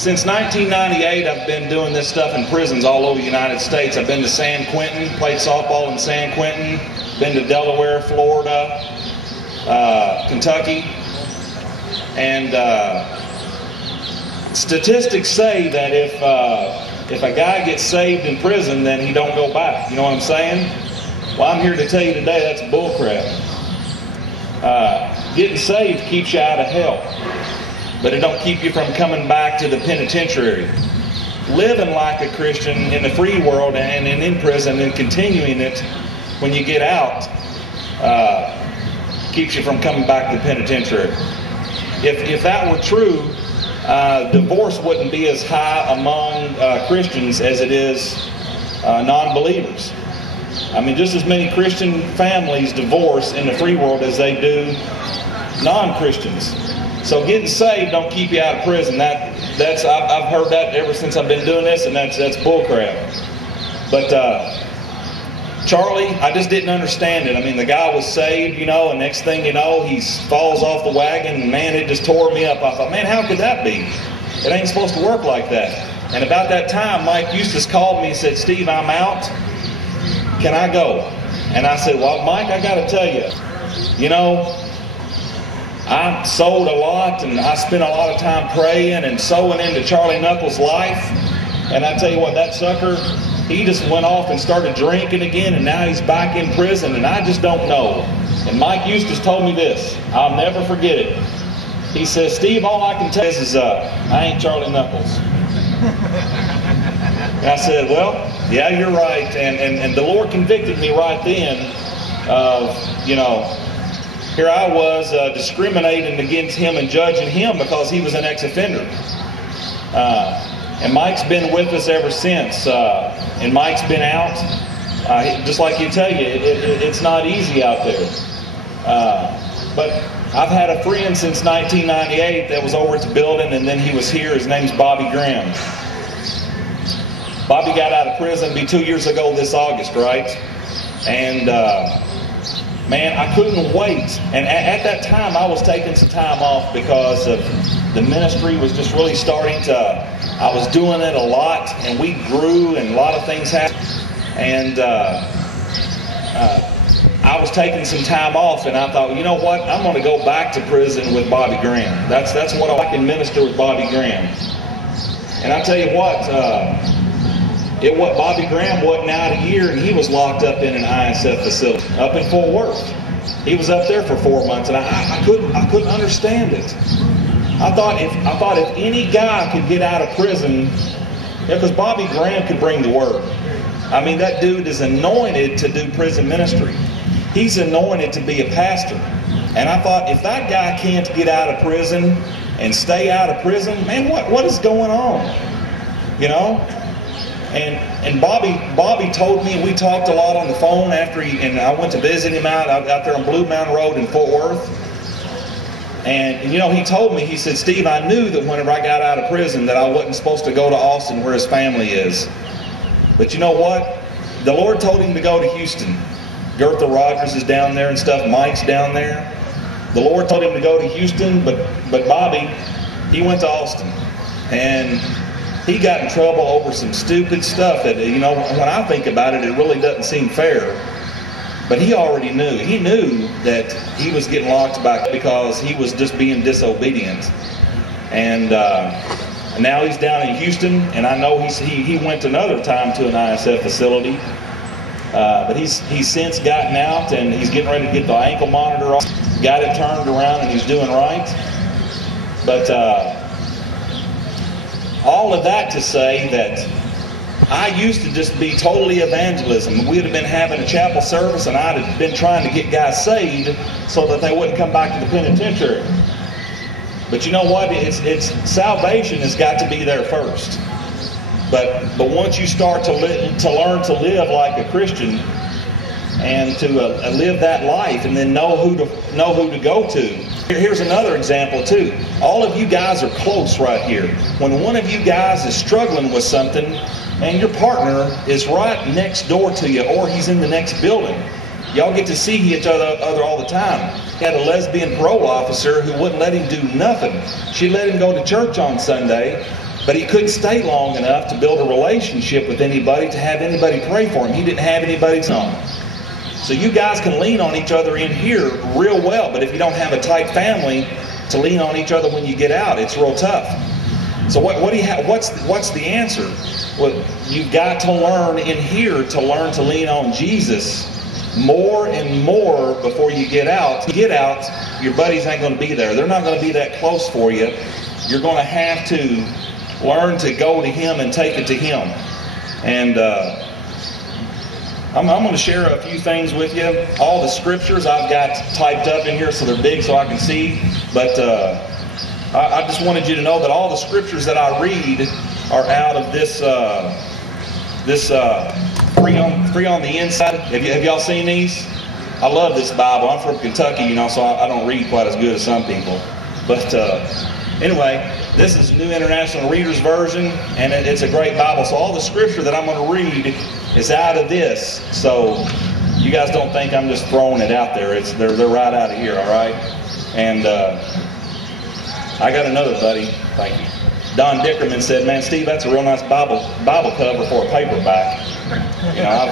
Since 1998, I've been doing this stuff in prisons all over the United States. I've been to San Quentin, played softball in San Quentin, been to Delaware, Florida, Kentucky, and statistics say that if a guy gets saved in prison, then he don't go back. You know what I'm saying? Well, I'm here to tell you today that's bullcrap. Getting saved keeps you out of hell, but it don't keep you from coming back to the penitentiary. Living like a Christian in the free world and in prison and continuing it when you get out keeps you from coming back to the penitentiary. If that were true, divorce wouldn't be as high among Christians as it is non-believers. I mean, just as many Christian families divorce in the free world as they do non-Christians. So getting saved don't keep you out of prison. I've heard that ever since I've been doing this, and that's bullcrap. But Charlie, I just didn't understand it. I mean, the guy was saved, you know, and next thing you know, he falls off the wagon, and man, it just tore me up. I thought, man, how could that be? It ain't supposed to work like that. And about that time, Mike Eustace called me and said, Steve, I'm out. Can I go? And I said, well, Mike, I got to tell you, you know, I sold a lot, and I spent a lot of time praying and sowing into Charlie Knuckles' life. And I tell you what, that sucker, he just went off and started drinking again, and now he's back in prison, and I just don't know. And Mike Eustace told me this. I'll never forget it. He says, Steve, all I can tell you is I ain't Charlie Knuckles. And I said, well, yeah, you're right. And the Lord convicted me right then of, you know, here I was discriminating against him and judging him because he was an ex-offender. And Mike's been with us ever since. And Mike's been out. Just like you tell you, it's not easy out there. But I've had a friend since 1998 that was over at the building, and then he was here. His name's Bobby Graham. Bobby got out of prison 2 years ago this August, right? And man, I couldn't wait. And at that time, I was taking some time off because of the ministry was just really starting to, I was doing it a lot, and we grew, and a lot of things happened. And I was taking some time off, and I thought, you know what? I'm going to go back to prison with Bobby Graham. That's what I can minister with Bobby Graham. And I tell you what, Bobby Graham wasn't out a year, and he was locked up in an ISF facility up in Fort Worth. He was up there for 4 months, and I couldn't understand it. I thought if any guy could get out of prison, because Bobby Graham could bring the word. I mean, that dude is anointed to do prison ministry. He's anointed to be a pastor. And I thought, if that guy can't get out of prison and stay out of prison, man, what is going on? You know? And Bobby told me, we talked a lot on the phone after and I went to visit him out there on Blue Mountain Road in Fort Worth. And you know, he told me, he said, Steve, I knew that whenever I got out of prison that I wasn't supposed to go to Austin where his family is. But you know what? The Lord told him to go to Houston. Gertha Rogers is down there and stuff. Mike's down there. The Lord told him to go to Houston, but Bobby, he went to Austin. And he got in trouble over some stupid stuff that, you know, when I think about it, it really doesn't seem fair. But he already knew. He knew that he was getting locked back because he was just being disobedient. And now he's down in Houston, and I know he went another time to an ISF facility. But he's since gotten out, and he's getting ready to get the ankle monitor off. Got it turned around, and he's doing right. But all of that to say that I used to just be totally evangelism. We'd have been having a chapel service, and I'd have been trying to get guys saved so that they wouldn't come back to the penitentiary. But you know what? It's salvation has got to be there first. But once you start to learn to live like a Christian and to live that life, and then know who to go to. Here's another example too. All of you guys are close right here. When one of you guys is struggling with something, and your partner is right next door to you, or he's in the next building, y'all get to see each other all the time. He had a lesbian parole officer who wouldn't let him do nothing. She let him go to church on Sunday, But he couldn't stay long enough to build a relationship with anybody, to have anybody pray for him. He didn't have anybody to know. So you guys can lean on each other in here real well, but if you don't have a tight family to lean on each other when you get out, it's real tough. So what's the answer? Well, you've got to learn in here to learn to lean on Jesus more and more before you get out. You get out, your buddies ain't going to be there. They're not going to be that close for you. You're going to have to learn to go to him and take it to him. And I'm going to share a few things with you. All the scriptures I've got typed up in here so they're big so I can see. But I just wanted you to know that all the scriptures that I read are out of this Free on the Inside. Have y'all seen these? I love this Bible. I'm from Kentucky, you know, so I don't read quite as good as some people. But anyway, this is New International Reader's Version, and it's a great Bible. So all the scripture that I'm going to read is out of this. So you guys don't think I'm just throwing it out there. They're right out of here, all right? And I got another buddy. Thank you. Don Dickerman said, "Man, Steve, that's a real nice Bible cover for a paperback." You know,